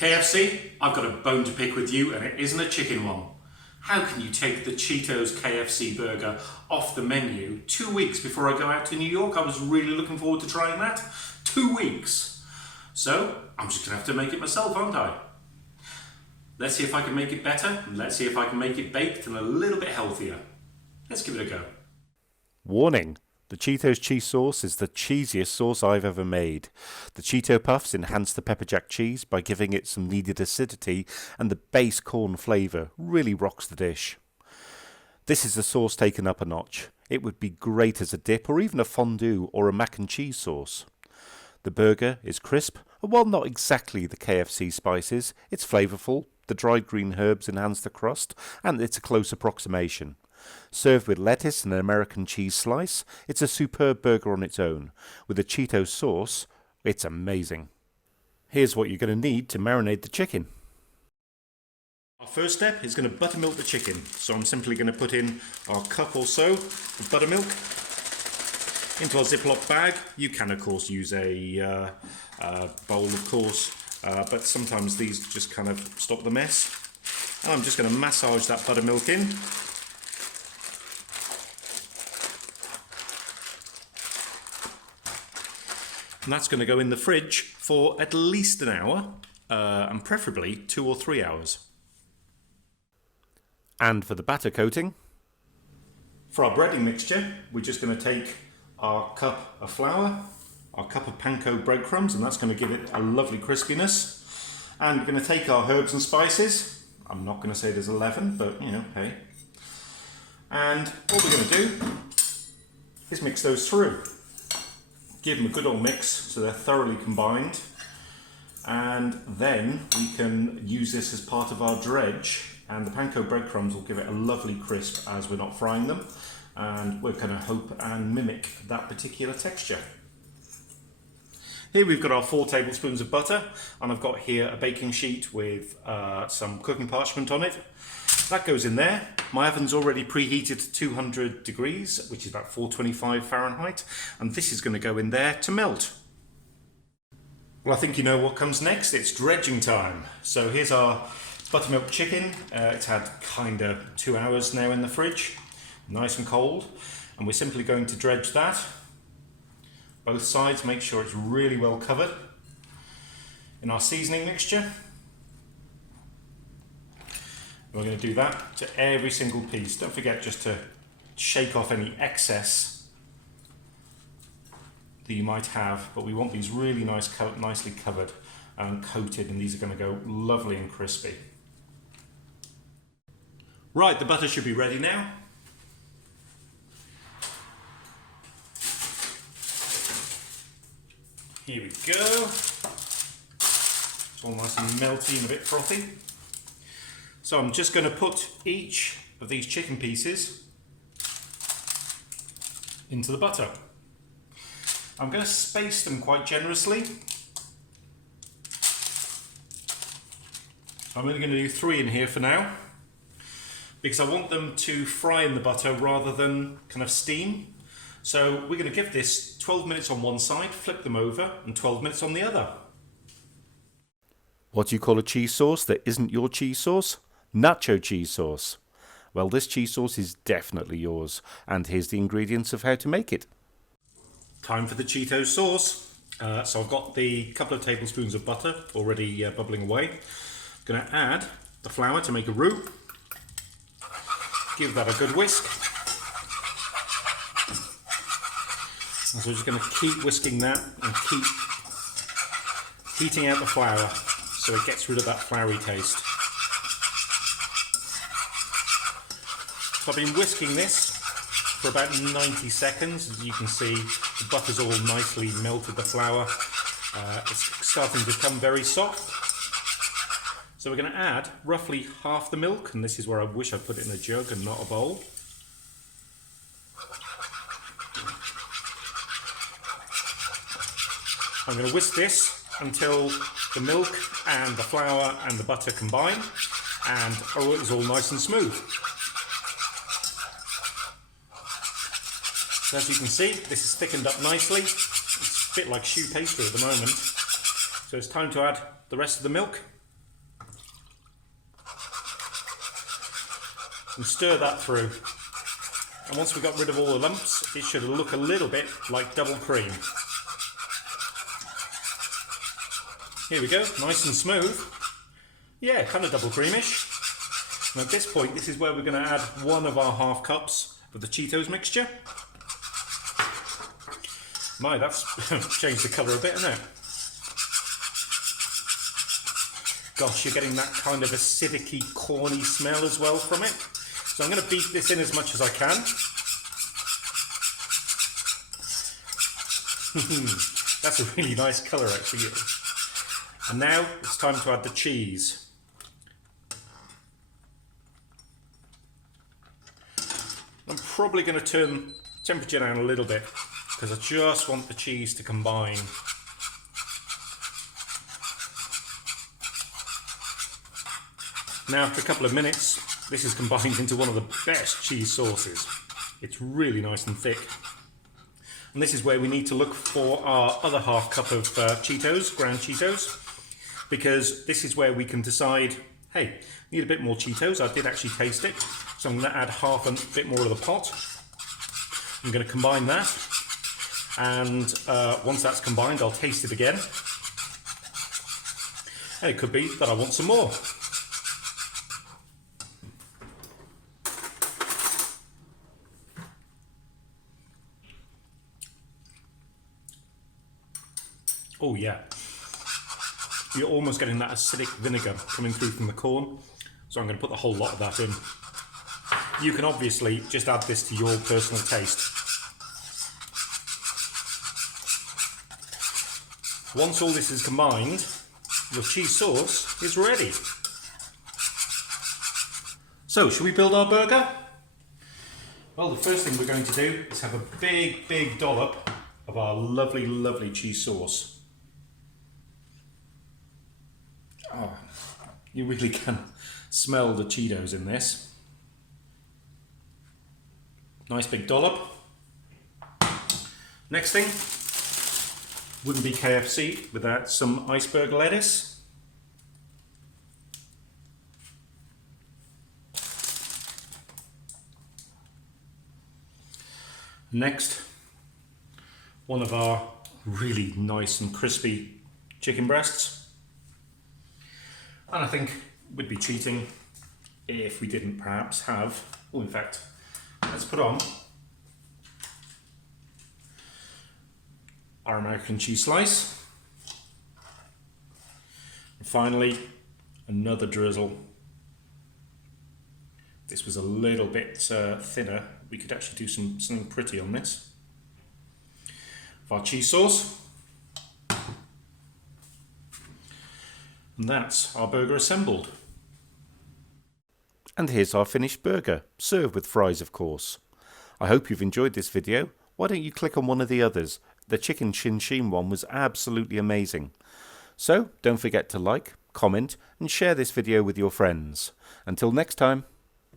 KFC, I've got a bone to pick with you, and it isn't a chicken one. How can you take the Cheetos KFC burger off the menu 2 weeks before I go out to New York? I was really looking forward to trying that. 2 weeks. So, I'm just going to have to make it myself, aren't I? Let's see if I can make it better. Let's see if I can make it baked and a little bit healthier. Let's give it a go. Warning! The Cheetos cheese sauce is the cheesiest sauce I've ever made. The Cheeto Puffs enhance the pepper jack cheese by giving it some needed acidity, and the base corn flavour really rocks the dish. This is the sauce taken up a notch. It would be great as a dip or even a fondue or a mac and cheese sauce. The burger is crisp, and while not exactly the KFC spices, it's flavourful, the dried green herbs enhance the crust, and it's a close approximation. Served with lettuce and an American cheese slice, it's a superb burger on its own. With a Cheetos sauce, it's amazing. Here's what you're going to need to marinate the chicken. Our first step is going to buttermilk the chicken. So I'm simply going to put in our cup or so of buttermilk into our Ziploc bag. You can of course use a bowl, of course, but sometimes these just kind of stop the mess. And I'm just going to massage that buttermilk in. And that's going to go in the fridge for at least an hour, and preferably 2 or 3 hours. And for the batter coating, for our breading mixture, we're just going to take our cup of flour, our cup of panko breadcrumbs, and that's going to give it a lovely crispiness. And we're going to take our herbs and spices. I'm not going to say there's 11, but you know, hey. And what we're going to do is mix those through. Give them a good old mix so they're thoroughly combined, and then we can use this as part of our dredge, and the panko breadcrumbs will give it a lovely crisp as we're not frying them, and we're going to hope and mimic that particular texture. Here we've got our 4 tablespoons of butter, and I've got here a baking sheet with some cooking parchment on it. That goes in there. My oven's already preheated to 200 degrees, which is about 425 Fahrenheit, and this is going to go in there to melt. Well, I think you know what comes next. It's dredging time. So here's our buttermilk chicken. It's had kind of 2 hours now in the fridge, nice and cold, and we're simply going to dredge that. Both sides, make sure it's really well covered in our seasoning mixture. We're going to do that to every single piece. Don't forget just to shake off any excess that you might have, but we want these really nicely covered and coated, and these are going to go lovely and crispy. Right, the butter should be ready now. Here we go. It's all nice and melty and a bit frothy. So I'm just going to put each of these chicken pieces into the butter. I'm going to space them quite generously. I'm only going to do 3 in here for now, because I want them to fry in the butter rather than kind of steam. So we're going to give this 12 minutes on one side, flip them over, and 12 minutes on the other. what do you call a cheese sauce that isn't your cheese sauce? Nacho cheese sauce. Well, this cheese sauce is definitely yours, and here's the ingredients of how to make it. Time for the Cheetos sauce. So I've got the couple of tablespoons of butter already bubbling away. I'm going to add the flour to make a roux. Give that a good whisk. And so we're just going to keep whisking that and keep heating out the flour so it gets rid of that floury taste. So I've been whisking this for about 90 seconds. As you can see, the butter's all nicely melted the flour. It's starting to become very soft. So we're going to add roughly half the milk, and this is where I wish I put it in a jug and not a bowl. I'm going to whisk this until the milk and the flour and the butter combine, and it's all nice and smooth. So as you can see, this is thickened up nicely. It's a bit like choux pastry at the moment. So it's time to add the rest of the milk and stir that through. And once we've got rid of all the lumps, it should look a little bit like double cream. Here we go, nice and smooth. Yeah, kind of double creamish. And at this point, this is where we're going to add one of our half cups of the Cheetos mixture. My, that's changed the colour a bit, isn't it? Gosh, you're getting that kind of acidic-y, corny smell as well from it. So I'm going to beat this in as much as I can. That's a really nice colour, actually. And now it's time to add the cheese. I'm probably going to turn temperature down a little bit because I just want the cheese to combine. Now after a couple of minutes, this is combined into one of the best cheese sauces. It's really nice and thick. And this is where we need to look for our other half cup of Cheetos, ground Cheetos, because this is where we can decide, hey, need a bit more Cheetos. I did actually taste it, so I'm going to add half a bit more of the pot. I'm going to combine that, and once that's combined, I'll taste it again. And it could be that I want some more. Oh yeah, you're almost getting that acidic vinegar coming through from the corn, so I'm going to put the whole lot of that in. You can obviously just add this to your personal taste. Once all this is combined, your cheese sauce is ready. So, should we build our burger? Well, the first thing we're going to do is have a big dollop of our lovely cheese sauce. Oh, you really can smell the Cheetos in this. Nice big dollop. Next thing, wouldn't be KFC without some iceberg lettuce. Next, one of our really nice and crispy chicken breasts. And I think we'd be cheating if we didn't perhaps have, oh in fact, let's put on our American cheese slice. And finally, another drizzle. This was a little bit thinner. We could actually do something pretty on this. Of our cheese sauce. And that's our burger assembled. And here's our finished burger, served with fries of course. I hope you've enjoyed this video. Why don't you click on one of the others? The chicken shin shin one was absolutely amazing. So don't forget to like, comment and share this video with your friends. Until next time.